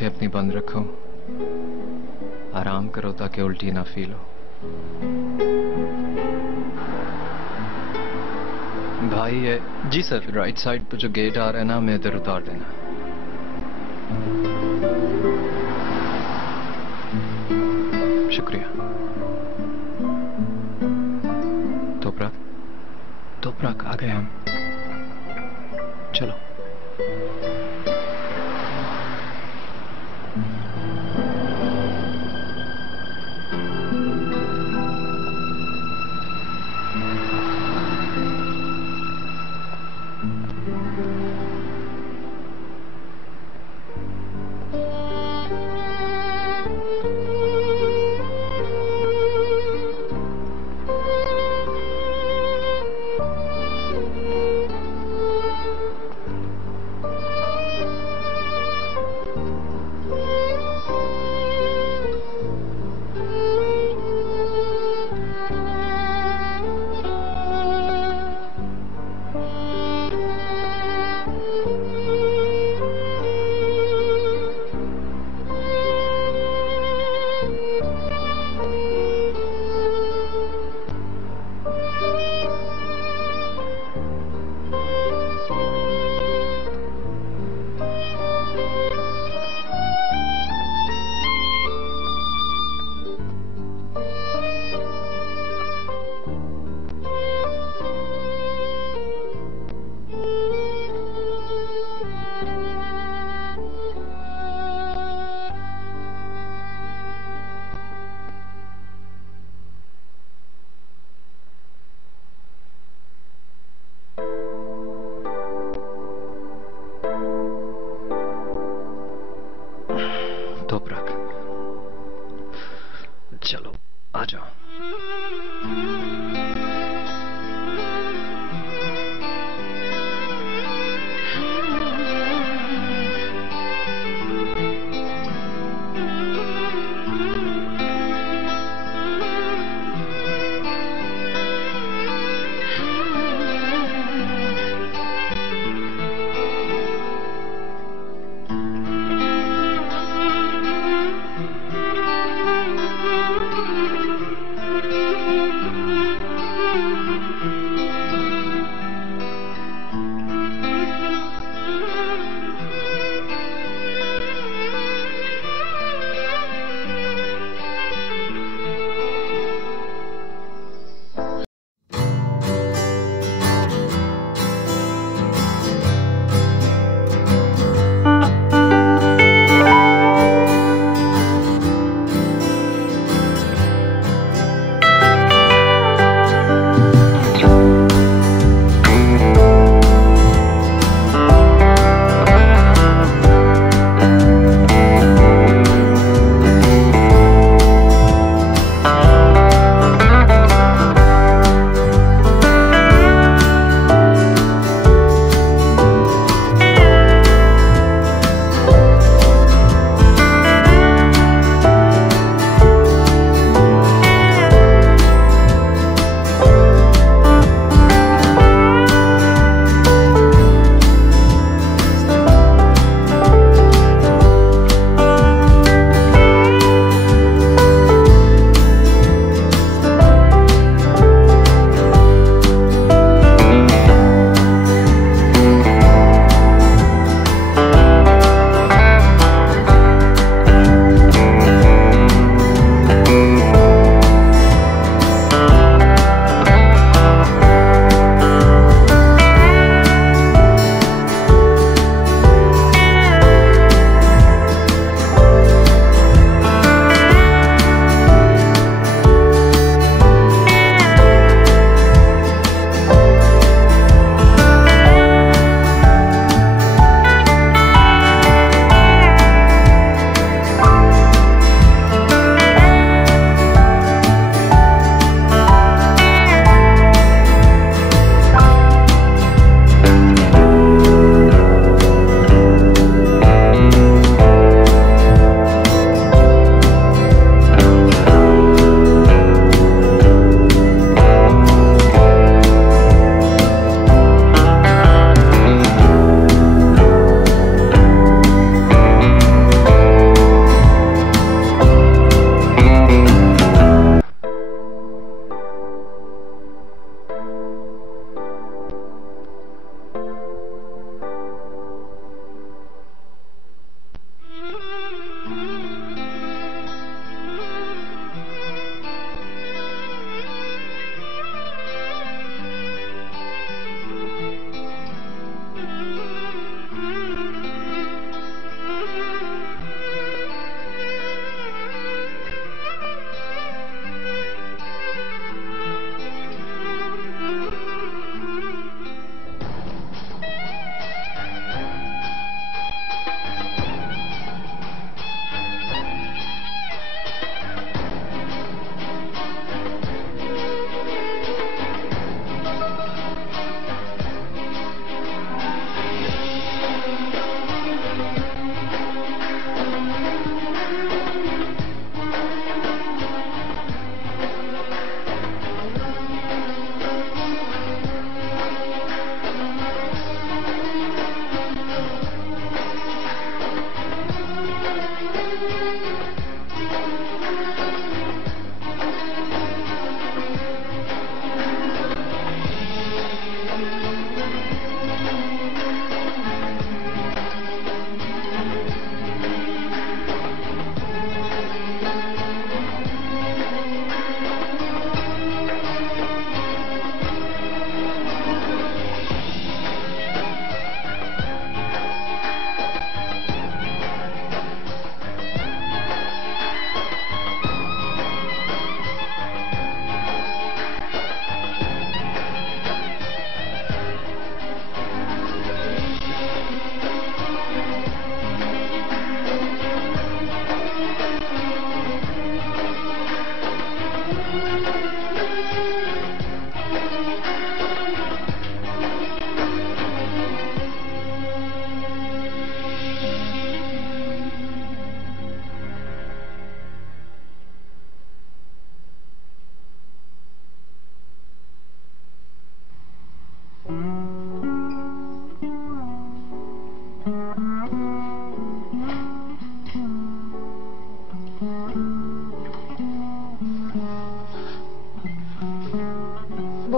आंखें अपनी बंद रखो, आराम करो ताकि उल्टी ना फील हो। भाई ये जी सर, राइट साइड पे जो गेट आ रहा है ना, हमें इधर उतार देना। शुक्रिया। तोपरा, तोपरा आ गए हम, चलो।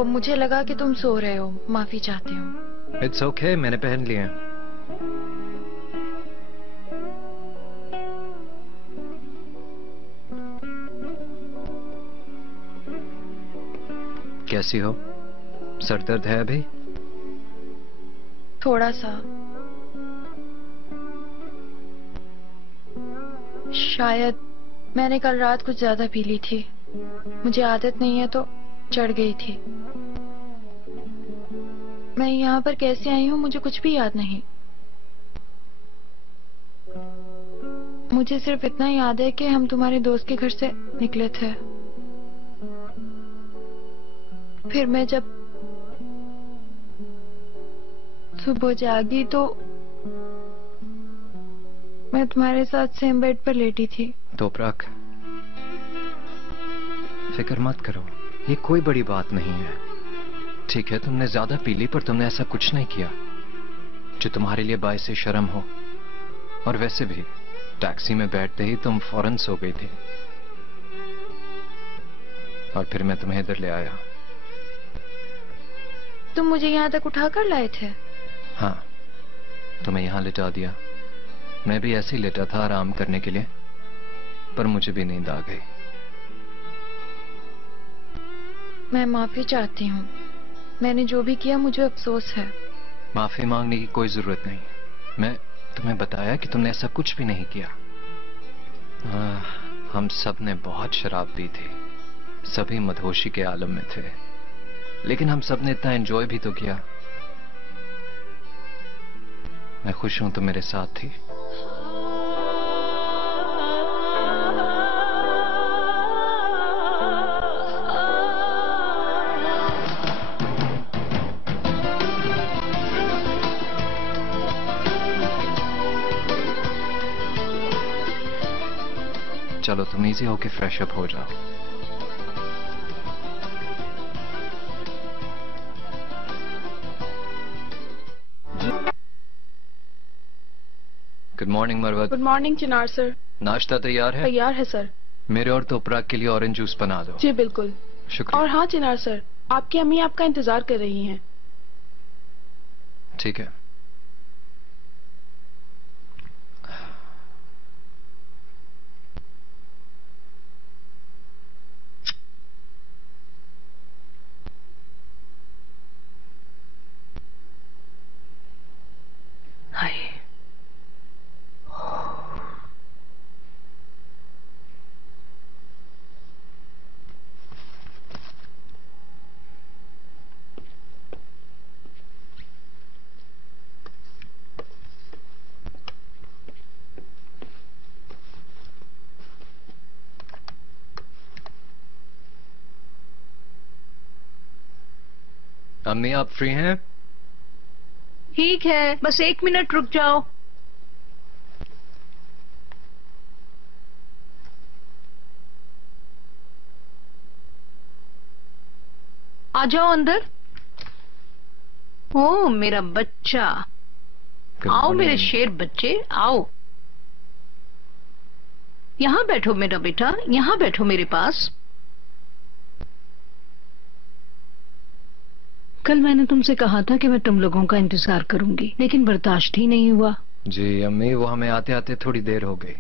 वो मुझे लगा कि तुम सो रहे हो। माफी चाहती हूँ। इट्स ओके, मैंने पहन लिए हैं। कैसी हो? सर दर्द है अभी? थोड़ा सा। शायद मैंने कल रात कुछ ज्यादा पी ली थी। मुझे आदत नहीं है तो चढ़ गई थी। मैं यहाँ पर कैसे आई हूँ मुझे कुछ भी याद नहीं। मुझे सिर्फ इतना याद है कि हम तुम्हारे दोस्त के घर से निकले थे। फिर मैं जब सुबह जागी तो मैं तुम्हारे साथ सेम बेड पर लेटी थी। तोपराक, फिक्र मत करो, ये कोई बड़ी बात नहीं है। ठीक है, तुमने ज्यादा पी ली पर तुमने ऐसा कुछ नहीं किया जो तुम्हारे लिए बायस शर्म हो। और वैसे भी टैक्सी में बैठते ही तुम फौरन सो गई थी और फिर मैं तुम्हें इधर ले आया। तुम मुझे यहाँ तक उठाकर लाए थे? हाँ, तुम्हें यहाँ लिटा दिया। मैं भी ऐसे ही लेटा था आराम करने के लिए, पर मुझे भी नींद आ गई। मैं माफी चाहती हूँ। मैंने जो भी किया मुझे अफसोस है। माफी मांगने की कोई जरूरत नहीं। मैं तुम्हें बताया कि तुमने ऐसा कुछ भी नहीं किया। हम सब ने बहुत शराब पी थी, सभी मदहोशी के आलम में थे, लेकिन हम सब ने इतना एंजॉय भी तो किया। मैं खुश हूं तुम मेरे साथ थी। चलो तुम इजी होके फ्रेश अप हो जाओ। Good morning Marwat. Good morning Chinar sir. नाश्ता तैयार है? तैयार है सर। मेरे और तोपराक के लिए ऑरेंज जूस बना दो। जी बिल्कुल। शुक्रिया। और हाँ चिनार सर, आपकी अम्मी आपका इंतजार कर रही हैं। ठीक है। हाय। अम्मी आप फ्री हैं? ठीक है, बस 1 मिनट रुक जाओ। आ जाओ अंदर। ओ मेरा बच्चा, आओ मेरे शेर बच्चे, आओ। यहाँ बैठो मेरा बेटा, यहाँ बैठो मेरे पास। कल मैंने तुमसे कहा था कि मैं तुम लोगों का इंतजार करूंगी, लेकिन बर्दाश्त ही नहीं हुआ। जी अम्मी, वो हमें आते आते थोड़ी देर हो गई।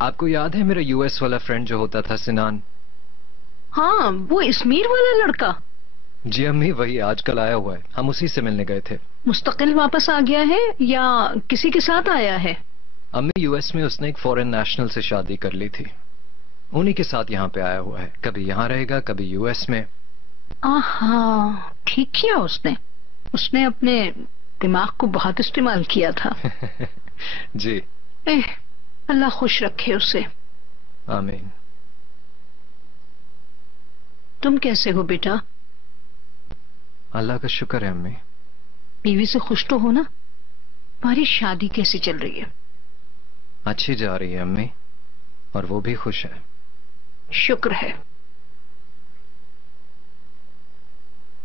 आपको याद है मेरा यूएस वाला फ्रेंड जो होता था, सिनान? हाँ, वो इस्मीर वाला लड़का। जी अम्मी, वही आजकल आया हुआ है। हम उसी से मिलने गए थे। मुस्तकिल वापस आ गया है या किसी के साथ आया है? अम्मी, यूएस में उसने एक फॉरेन नेशनल से शादी कर ली थी, उन्हीं के साथ यहाँ पे आया हुआ है। कभी यहाँ रहेगा, कभी यूएस में। हाँ, ठीक किया उसने। उसने अपने दिमाग को बहुत इस्तेमाल किया था। जी। अल्लाह खुश रखे उसे। आमीन। तुम कैसे हो बेटा? अल्लाह का शुक्र है अम्मी। बीवी से खुश तो हो ना? तुम्हारी शादी कैसी चल रही है? अच्छी जा रही है अम्मी, और वो भी खुश है। शुक्र है।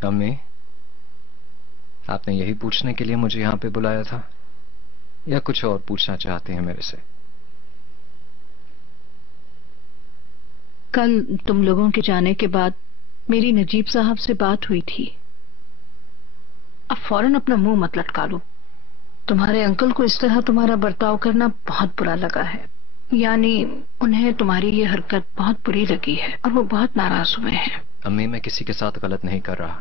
अम्मी, आपने यही पूछने के लिए मुझे यहाँ पे बुलाया था या कुछ और पूछना चाहते हैं मेरे से? कल तुम लोगों के जाने के बाद मेरी नजीब साहब से बात हुई थी। अब फौरन अपना मुंह मत लटका लो। तुम्हारे अंकल को इस तरह तुम्हारा बर्ताव करना बहुत बुरा लगा है, यानी उन्हें तुम्हारी ये हरकत बहुत बुरी लगी है और वो बहुत नाराज हुए हैं। अम्मी, मैं किसी के साथ गलत नहीं कर रहा।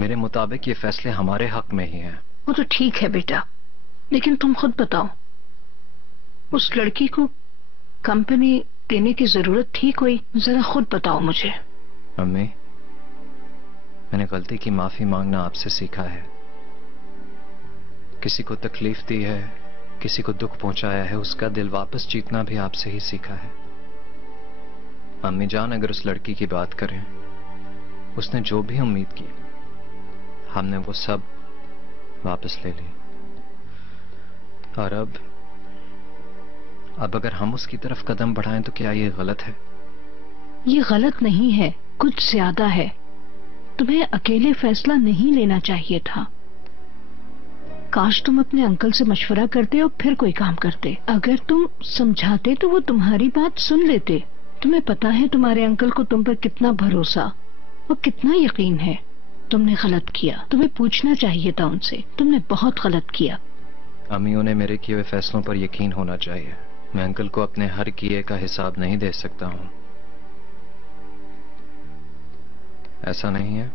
मेरे मुताबिक ये फैसले हमारे हक में ही हैं। वो तो ठीक है बेटा, लेकिन तुम खुद बताओ, उस लड़की को कंपनी देने की जरूरत थी कोई? जरा खुद बताओ मुझे। अम्मी, मैंने गलती की माफी मांगना आपसे सीखा है। किसी को तकलीफ दी है, किसी को दुख पहुंचाया है, उसका दिल वापस जीतना भी आपसे ही सीखा है। अम्मी जान, अगर उस लड़की की बात करें, उसने जो भी उम्मीद की हमने वो सब वापस ले ली। और अब अगर हम उसकी तरफ कदम बढ़ाएं तो क्या ये गलत है? ये गलत नहीं है, कुछ ज्यादा है। तुम्हें अकेले फैसला नहीं लेना चाहिए था। काश तुम अपने अंकल से मशवरा करते और फिर कोई काम करते। अगर तुम समझाते तो वो तुम्हारी बात सुन लेते। तुम्हें पता है तुम्हारे अंकल को तुम पर कितना भरोसा और कितना यकीन है। तुमने गलत किया, तुम्हें पूछना चाहिए था उनसे। तुमने बहुत गलत किया। अम्मी, उन्हें मेरे किए हुए फैसलों पर यकीन होना चाहिए। मैं अंकल को अपने हर किए का हिसाब नहीं दे सकता हूं। ऐसा नहीं है?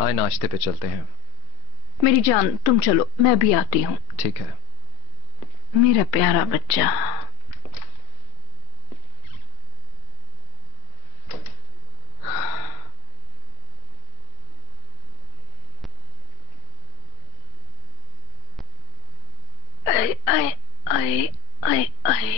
आए नाश्ते पे चलते हैं। मेरी जान तुम चलो, मैं भी आती हूँ। ठीक है। मेरा प्यारा बच्चा। आए आए आए आए आए।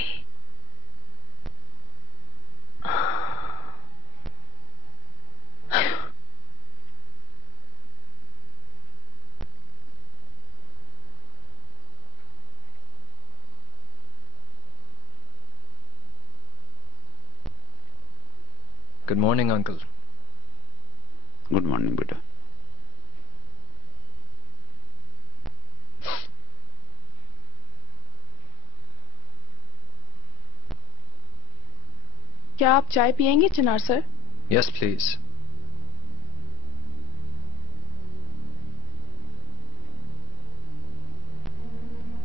Good morning uncle. Good morning बेटा। क्या आप चाय पियेंगे चिनार सर? Yes please.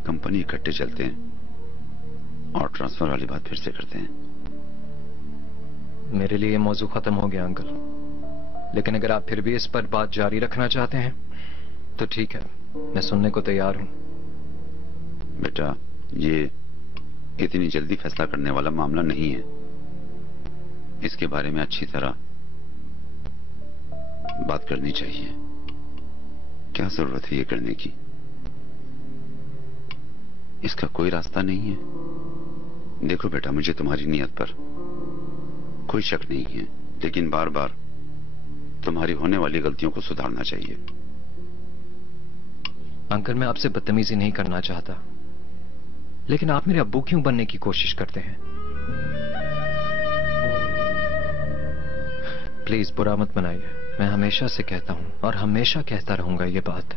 कंपनी इकट्ठे चलते हैं और ट्रांसफर वाली बात फिर से करते हैं। मेरे लिए ये मौजू खत्म हो गया अंकल, लेकिन अगर आप फिर भी इस पर बात जारी रखना चाहते हैं तो ठीक है, मैं सुनने को तैयार हूं। बेटा, ये इतनी जल्दी फैसला करने वाला मामला नहीं है। इसके बारे में अच्छी तरह बात करनी चाहिए। क्या जरूरत है ये करने की? इसका कोई रास्ता नहीं है। देखो बेटा, मुझे तुम्हारी नीयत पर कोई शक नहीं है, लेकिन बार बार तुम्हारी होने वाली गलतियों को सुधारना चाहिए। अंकल, मैं आपसे बदतमीजी नहीं करना चाहता, लेकिन आप मेरे अब्बू क्यों बनने की कोशिश करते हैं? प्लीज बुरा मत बनाइए। मैं हमेशा से कहता हूं और हमेशा कहता रहूंगा ये बात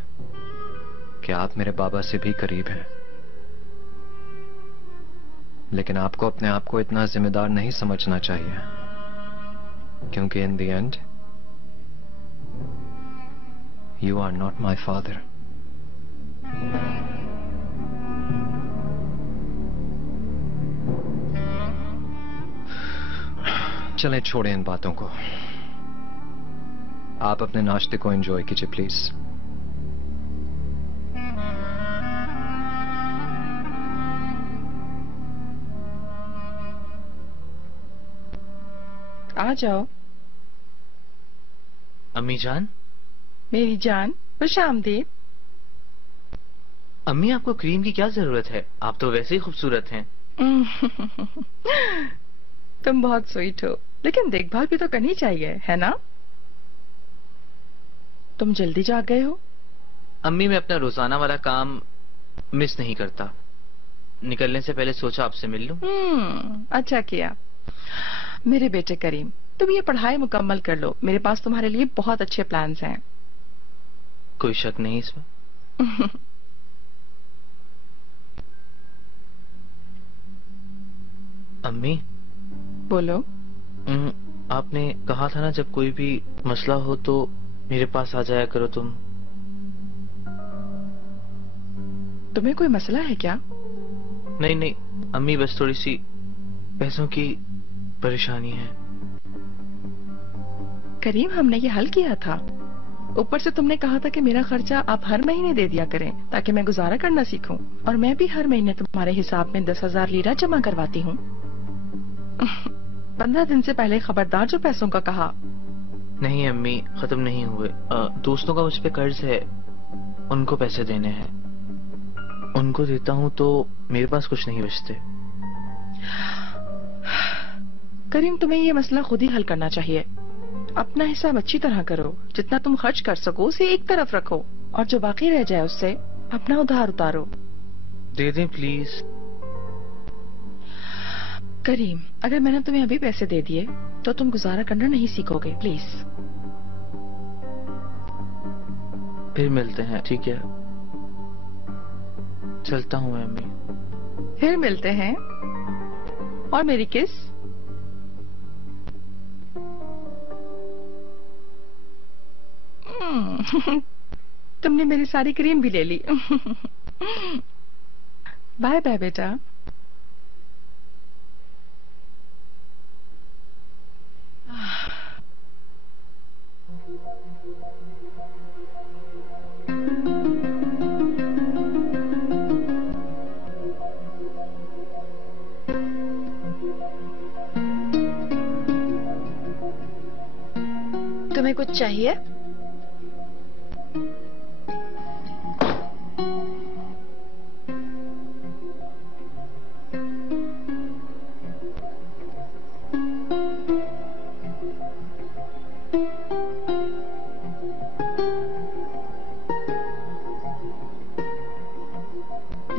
कि आप मेरे बाबा से भी करीब हैं, लेकिन आपको अपने आप को इतना जिम्मेदार नहीं समझना चाहिए, क्योंकि in the end you are not my father. चलें, छोड़ें इन बातों को। आप अपने नाश्ते को एंजॉय कीजिए प्लीज। आ जाओ। अम्मी जान। मेरी जान, खुश आमदीद। अम्मी, आपको क्रीम की क्या जरूरत है? आप तो वैसे ही खूबसूरत हैं। तुम बहुत स्वीट हो, लेकिन देखभाल भी तो करनी चाहिए, है ना? तुम जल्दी जाग गए हो। अम्मी, मैं अपना रोजाना वाला काम मिस नहीं करता। निकलने से पहले सोचा आपसे मिल लूं। अच्छा किया। मेरे बेटे करीम, तुम ये पढ़ाई मुकम्मल कर लो। मेरे पास तुम्हारे लिए बहुत अच्छे प्लान्स हैं। कोई शक नहीं इसमें। अम्मी, बोलो। आपने कहा था ना जब कोई भी मसला हो तो मेरे पास आ जाया करो तुम। तुम्हें कोई मसला है क्या? नहीं नहीं अम्मी, बस थोड़ी सी पैसों की परेशानी है। करीम, हमने ये हल किया था। ऊपर से तुमने कहा था कि मेरा खर्चा आप हर महीने दे दिया करें ताकि मैं गुजारा करना सीखूं, और मैं भी हर महीने तुम्हारे हिसाब में 10,000 लीरा जमा करवाती हूँ। 15 दिन से पहले खबरदार जो पैसों का कहा। नहीं अम्मी, खत्म नहीं हुए। दोस्तों का मुझ पे कर्ज है, उनको पैसे देने हैं। उनको देता हूँ तो मेरे पास कुछ नहीं बचते। करीम, तुम्हें ये मसला खुद ही हल करना चाहिए। अपना हिसाब अच्छी तरह करो, जितना तुम खर्च कर सको उसे एक तरफ रखो, और जो बाकी रह जाए उससे अपना उधार उतारो। दे दें प्लीज। करीम, अगर मैंने तुम्हें अभी पैसे दे दिए तो तुम गुजारा करना नहीं सीखोगे। प्लीज। फिर मिलते हैं, ठीक है? चलता हूँ मैं अम्मी। फिर मिलते हैं। और मेरी किस? तुमने मेरी सारी क्रीम भी ले ली। बाय बाय बेटा। तुम्हें कुछ चाहिए?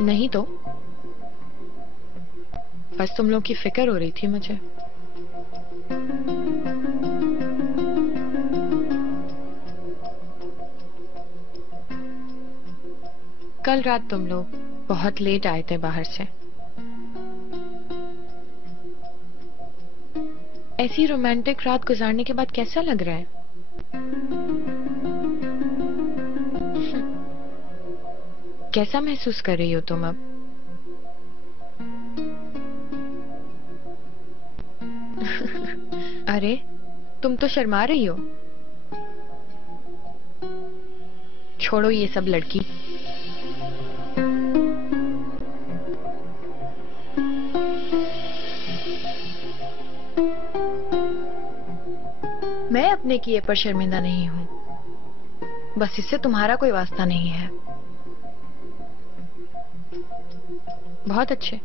नहीं तो बस तुम लोग की फिक्र हो रही थी मुझे। कल रात तुम लोग बहुत लेट आए थे बाहर से। ऐसी रोमांटिक रात गुजारने के बाद कैसा लग रहा है? कैसा महसूस कर रही हो तुम अब? अरे तुम तो शर्मा रही हो। छोड़ो ये सब लड़की। मैं अपने किए पर शर्मिंदा नहीं हूं, बस इससे तुम्हारा कोई वास्ता नहीं है। बहुत अच्छे।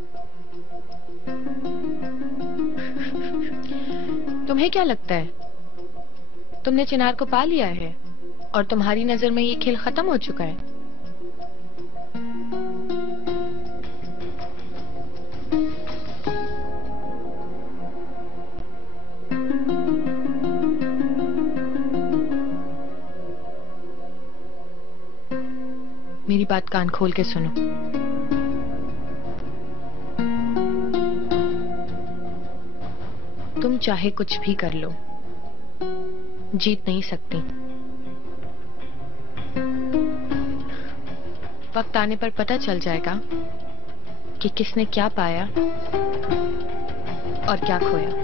तुम्हें क्या लगता है तुमने चिनार को पा लिया है और तुम्हारी नजर में ये खेल खत्म हो चुका है? मेरी बात कान खोल के सुनो। तुम चाहे कुछ भी कर लो, जीत नहीं सकती। वक्त आने पर पता चल जाएगा कि किसने क्या पाया और क्या खोया।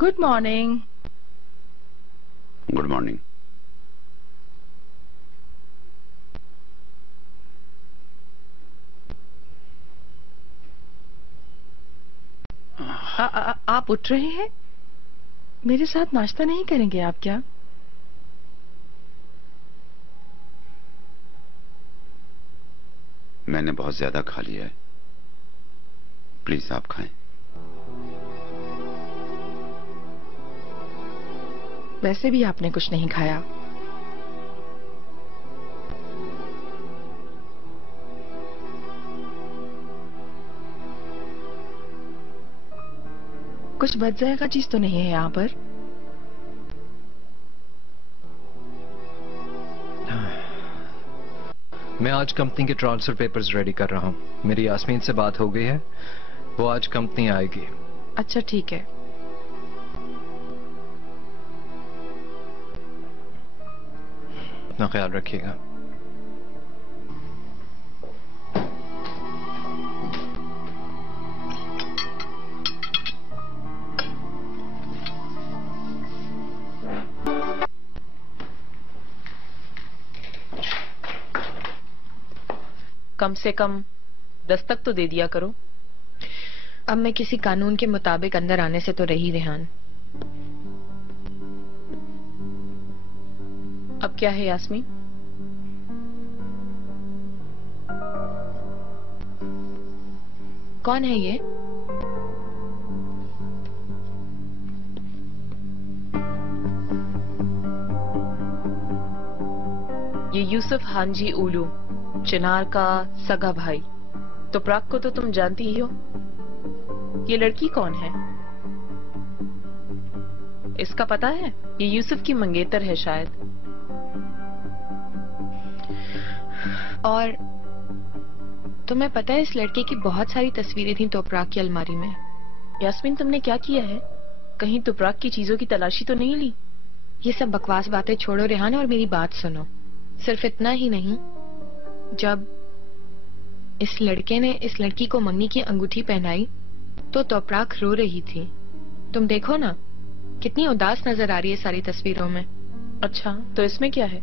Good morning. Good morning. आप उठ रहे हैं? मेरे साथ नाश्ता नहीं करेंगे आप क्या? मैंने बहुत ज्यादा खा लिया है, प्लीज आप खाएं। वैसे भी आपने कुछ नहीं खाया। कुछ बच जाएगा चीज तो नहीं है यहाँ पर? मैं आज कंपनी के ट्रांसफर पेपर्स रेडी कर रहा हूँ। मेरी यास्मीन से बात हो गई है, वो आज कंपनी आएगी। अच्छा ठीक है। अपना ख्याल रखिएगा। कम से कम दस्तक तो दे दिया करो। अब मैं किसी कानून के मुताबिक अंदर आने से तो रही रेहान। अब क्या है यास्मीन? कौन है ये? ये यूसुफ हांजी उलू, चिनार का सगा भाई। तुपराक को तो तुम जानती ही हो। ये लड़की कौन है? इसका पता है? ये यूसुफ की मंगेतर है शायद। और तुम्हें पता है इस लड़के की बहुत सारी तस्वीरें थी तुपराक की अलमारी में। यास्मीन तुमने क्या किया है? कहीं तुपराक की चीजों की तलाशी तो नहीं ली? ये सब बकवास बातें छोड़ो रेहान और मेरी बात सुनो। सिर्फ इतना ही नहीं, जब इस लड़के ने इस लड़की को मंगनी की अंगूठी पहनाई तो तुपराक रो रही थी। तुम देखो ना, कितनी उदास नजर आ रही है सारी तस्वीरों में। अच्छा तो इसमें क्या है?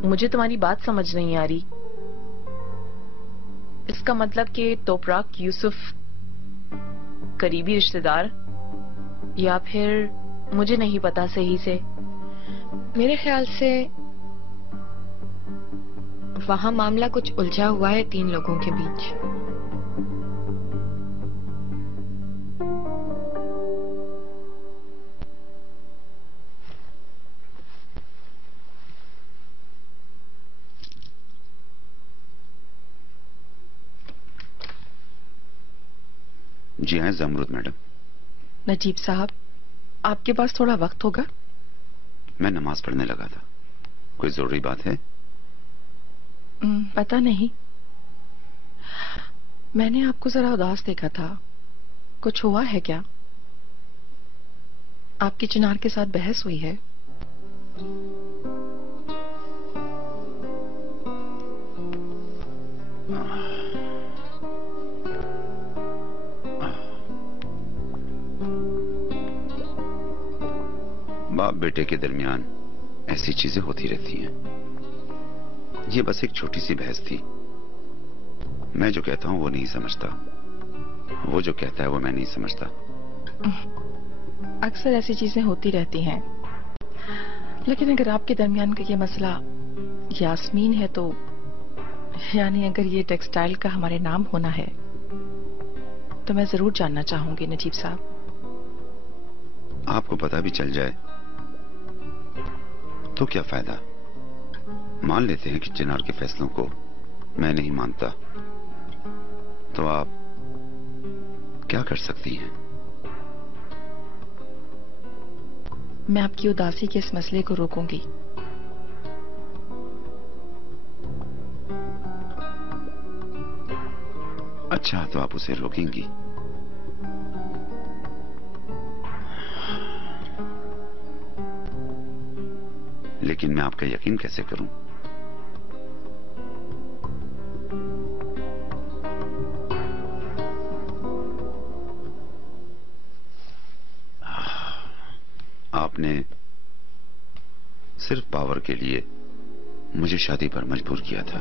मुझे तुम्हारी बात समझ नहीं आ रही। इसका मतलब कि तुपराक यूसुफ करीबी रिश्तेदार, या फिर मुझे नहीं पता सही से। मेरे ख्याल से वहां मामला कुछ उलझा हुआ है 3 लोगों के बीच। जी हाँ जमरुद मैडम। नजीब साहब, आपके पास थोड़ा वक्त होगा? मैं नमाज पढ़ने लगा था। कोई जरूरी बात है? पता नहीं, मैंने आपको जरा उदास देखा था। कुछ हुआ है क्या? आपकी चिनार के साथ बहस हुई है? बाप बेटे के दरमियान ऐसी चीजें होती रहती हैं। ये बस एक छोटी सी बहस थी। मैं जो कहता हूं वो नहीं समझता, वो जो कहता है वो मैं नहीं समझता। अक्सर ऐसी चीजें होती रहती हैं, लेकिन अगर आपके दरमियान का ये मसला यास्मीन है तो, यानी अगर ये टेक्सटाइल का हमारे नाम होना है तो मैं जरूर जानना चाहूंगी नजीब साहब। आपको पता भी चल जाए तो क्या फायदा? मान लेते हैं कि चिनार के फैसलों को मैं नहीं मानता, तो आप क्या कर सकती हैं? मैं आपकी उदासी के इस मसले को रोकूंगी। अच्छा तो आप उसे रोकेंगी? लेकिन मैं आपका यकीन कैसे करूं? आपने सिर्फ पावर के लिए मुझे शादी पर मजबूर किया था।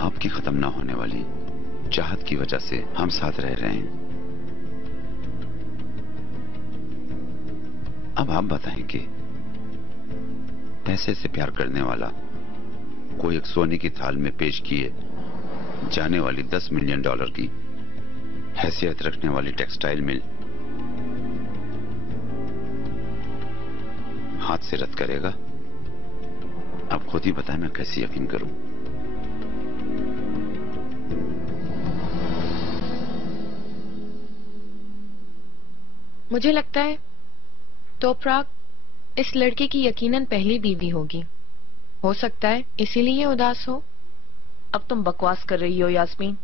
आपकी खत्म ना होने वाली चाहत की वजह से हम साथ रह रहे हैं। अब आप बताएं कि पैसे से प्यार करने वाला कोई एक सोने की थाल में पेश किए जाने वाली $10 मिलियन की हैसियत रखने वाली टेक्सटाइल मिल हाथ से रद्द करेगा? आप खुद ही बताएं, मैं कैसे यकीन करूं? मुझे लगता है तोपराक इस लड़के की यकीनन पहली बीवी होगी। हो सकता है इसीलिए उदास हो। अब तुम बकवास कर रही हो यास्मीन।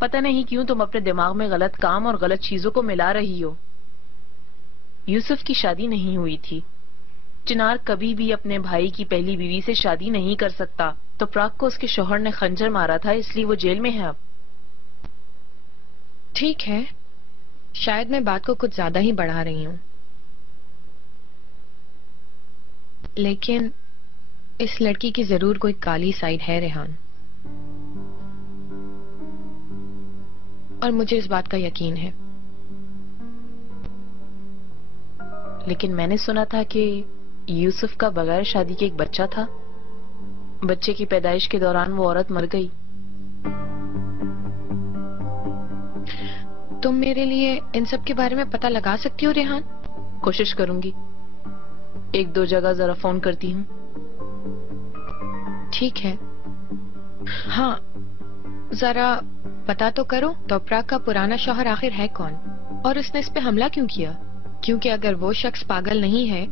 पता नहीं क्यों तुम अपने दिमाग में गलत काम और गलत चीजों को मिला रही हो। यूसुफ की शादी नहीं हुई थी। चिनार कभी भी अपने भाई की पहली बीवी से शादी नहीं कर सकता। तोपराक को उसके शौहर ने खंजर मारा था, इसलिए वो जेल में है अब। ठीक है, शायद मैं बात को कुछ ज्यादा ही बढ़ा रही हूं, लेकिन इस लड़की की जरूर कोई काली साइड है रेहान, और मुझे इस बात का यकीन है। लेकिन मैंने सुना था कि यूसुफ का बगैर शादी के एक बच्चा था। बच्चे की पैदाइश के दौरान वो औरत मर गई। तुम मेरे लिए इन सब के बारे में पता लगा सकती हो रेहान? कोशिश करूंगी। 1-2 जगह जरा फोन करती हूँ। ठीक है। हाँ, जरा पता तो करो तोपराक का पुराना शौहर आखिर है कौन, और उसने इस पे हमला क्यों किया? क्योंकि अगर वो शख्स पागल नहीं है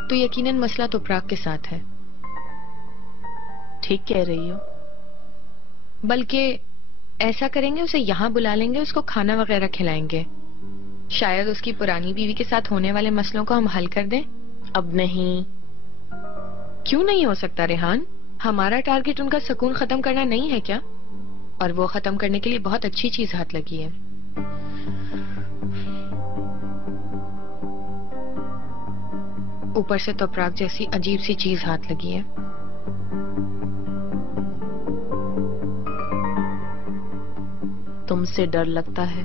तो यकीनन मसला तोपराक के साथ है। ठीक कह रही हो। बल्कि ऐसा करेंगे, उसे यहाँ बुला लेंगे, उसको खाना वगैरह खिलाएंगे। शायद उसकी पुरानी बीवी के साथ होने वाले मसलों को हम हल कर दें। अब नहीं। क्यों नहीं हो सकता रेहान? हमारा टारगेट उनका सुकून खत्म करना नहीं है क्या? और वो खत्म करने के लिए बहुत अच्छी चीज हाथ लगी है। ऊपर से तोपराक जैसी अजीब सी चीज हाथ लगी है। तुमसे डर लगता है?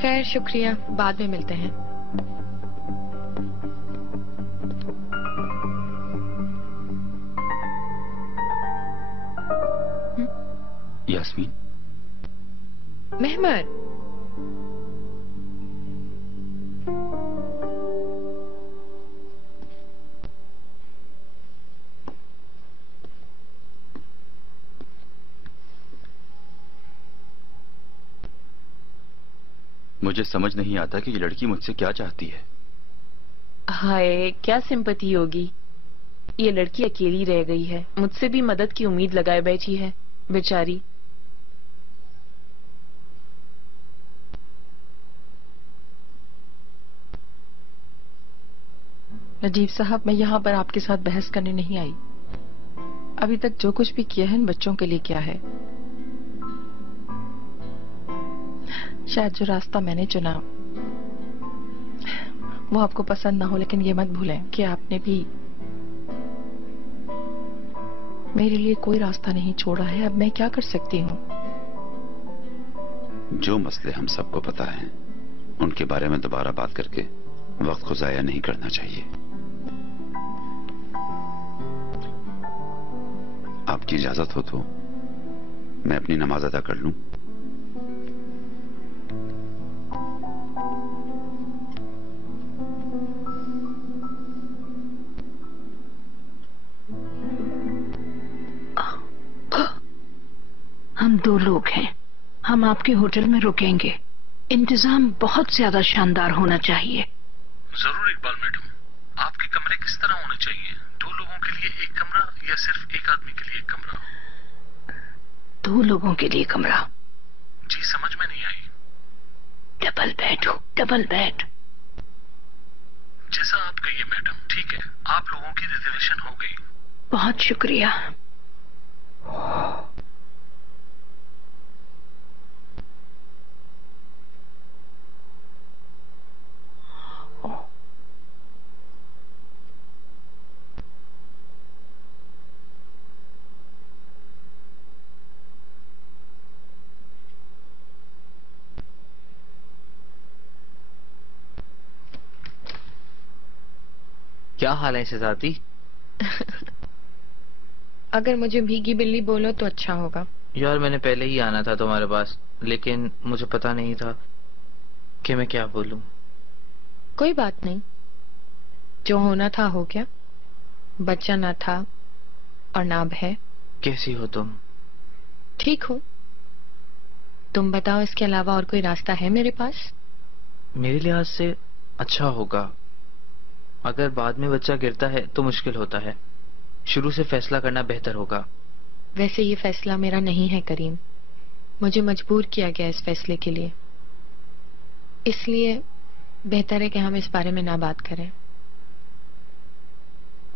खैर शुक्रिया, बाद में मिलते हैं। यास्मीन, मेहमर, मुझे समझ नहीं आता कि ये लड़की मुझसे क्या चाहती है। हाय, क्या सिंपैथी होगी। ये लड़की अकेली रह गई है, मुझसे भी मदद की उम्मीद लगाए बैठी है बेचारी। नजीब साहब, मैं यहाँ पर आपके साथ बहस करने नहीं आई। अभी तक जो कुछ भी किया है इन बच्चों के लिए किया है। शायद जो रास्ता मैंने चुना वो आपको पसंद ना हो, लेकिन ये मत भूलें कि आपने भी मेरे लिए कोई रास्ता नहीं छोड़ा है। अब मैं क्या कर सकती हूँ? जो मसले हम सबको पता है उनके बारे में दोबारा बात करके वक्त को जाया नहीं करना चाहिए। आपकी इजाजत हो तो मैं अपनी नमाज अदा कर लूं? हम 2 लोग हैं, हम आपके होटल में रुकेंगे। इंतजाम बहुत ज्यादा शानदार होना चाहिए। जरूर इकबाल मैडम। आपके कमरे किस तरह होने चाहिए? 2 लोगों के लिए एक कमरा या सिर्फ एक आदमी के लिए एक कमरा? 2 लोगों के लिए कमरा। जी समझ में नहीं आई। डबल बेड हो, डबल बेड। जैसा आप कहिए मैडम। ठीक है, आप लोगों की रिजर्वेशन हो गई। बहुत शुक्रिया। क्या हाल है शहजादी? अगर मुझे भीगी बिल्ली बोलो तो अच्छा होगा। यार मैंने पहले ही आना था तुम्हारे पास, लेकिन मुझे पता नहीं था कि मैं क्या बोलूं। कोई बात नहीं, जो होना था हो गया। बच्चा ना था और ना अब है। कैसी हो तुम? ठीक हूँ। तुम बताओ, इसके अलावा और कोई रास्ता है मेरे पास? मेरे लिहाज से अच्छा होगा। अगर बाद में बच्चा गिरता है तो मुश्किल होता है। शुरू से फैसला करना बेहतर होगा। वैसे ये फैसला मेरा नहीं है करीम, मुझे मजबूर किया गया इस फैसले के लिए। इसलिए बेहतर है कि हम इस बारे में ना बात करें।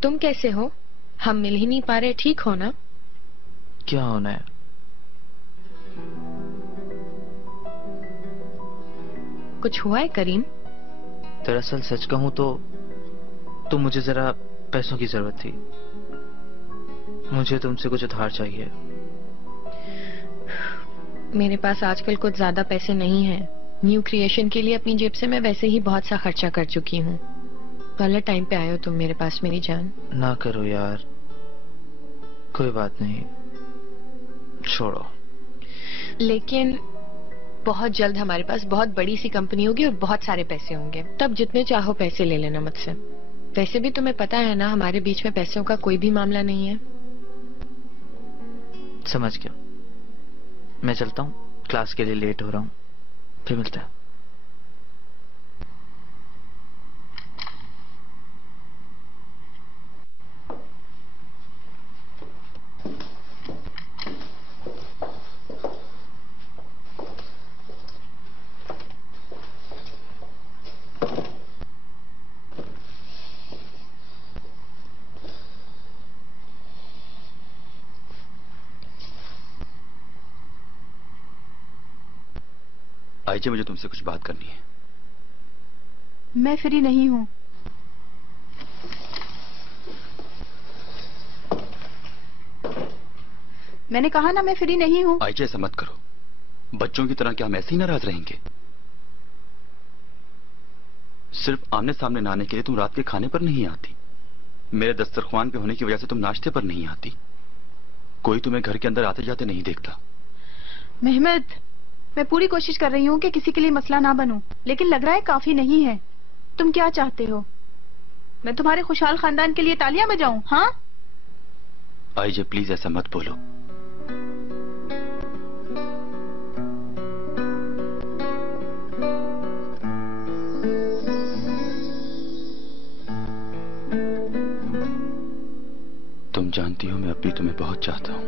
तुम कैसे हो? हम मिल ही नहीं पा रहे, ठीक हो ना? क्या होना है? कुछ हुआ है करीम? दरअसल सच कहूं तो मुझे जरा पैसों की जरूरत थी। मुझे तुमसे कुछ उधार चाहिए। मेरे पास आजकल कुछ ज्यादा पैसे नहीं हैं। न्यू क्रिएशन के लिए अपनी जेब से मैं वैसे ही बहुत सा खर्चा कर चुकी हूँ। गलत टाइम पे आए हो तुम मेरे पास मेरी जान। ना करो यार, कोई बात नहीं, छोड़ो। लेकिन बहुत जल्द हमारे पास बहुत बड़ी सी कंपनी होगी और बहुत सारे पैसे होंगे। तब जितने चाहो पैसे ले लेना मुझसे। वैसे भी तुम्हें पता है ना, हमारे बीच में पैसों का कोई भी मामला नहीं है। समझ गया। मैं चलता हूँ, क्लास के लिए लेट हो रहा हूँ। फिर मिलते हैं। आइए, मुझे तुमसे कुछ बात करनी है। मैं फ्री नहीं हूँ। मैंने कहा ना मैं फ्री नहीं हूँ। आइए, ऐसा मत करो। बच्चों की तरह क्या हम ऐसे ही नाराज रहेंगे? सिर्फ आमने सामने ना आने के लिए तुम रात के खाने पर नहीं आती। मेरे दस्तरख्वान पे होने की वजह से तुम नाश्ते पर नहीं आती। कोई तुम्हें घर के अंदर आते जाते नहीं देखता। मेहमद, मैं पूरी कोशिश कर रही हूँ कि किसी के लिए मसला ना बनूं, लेकिन लग रहा है काफी नहीं है। तुम क्या चाहते हो? मैं तुम्हारे खुशहाल खानदान के लिए तालियां बजाऊं? हाँ? आइए प्लीज, ऐसा मत बोलो। तुम जानती हो मैं अब भी तुम्हें बहुत चाहता हूँ।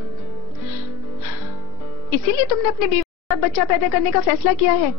इसीलिए तुमने अपनी बीवी के साथ बच्चा पैदा करने का फैसला किया है?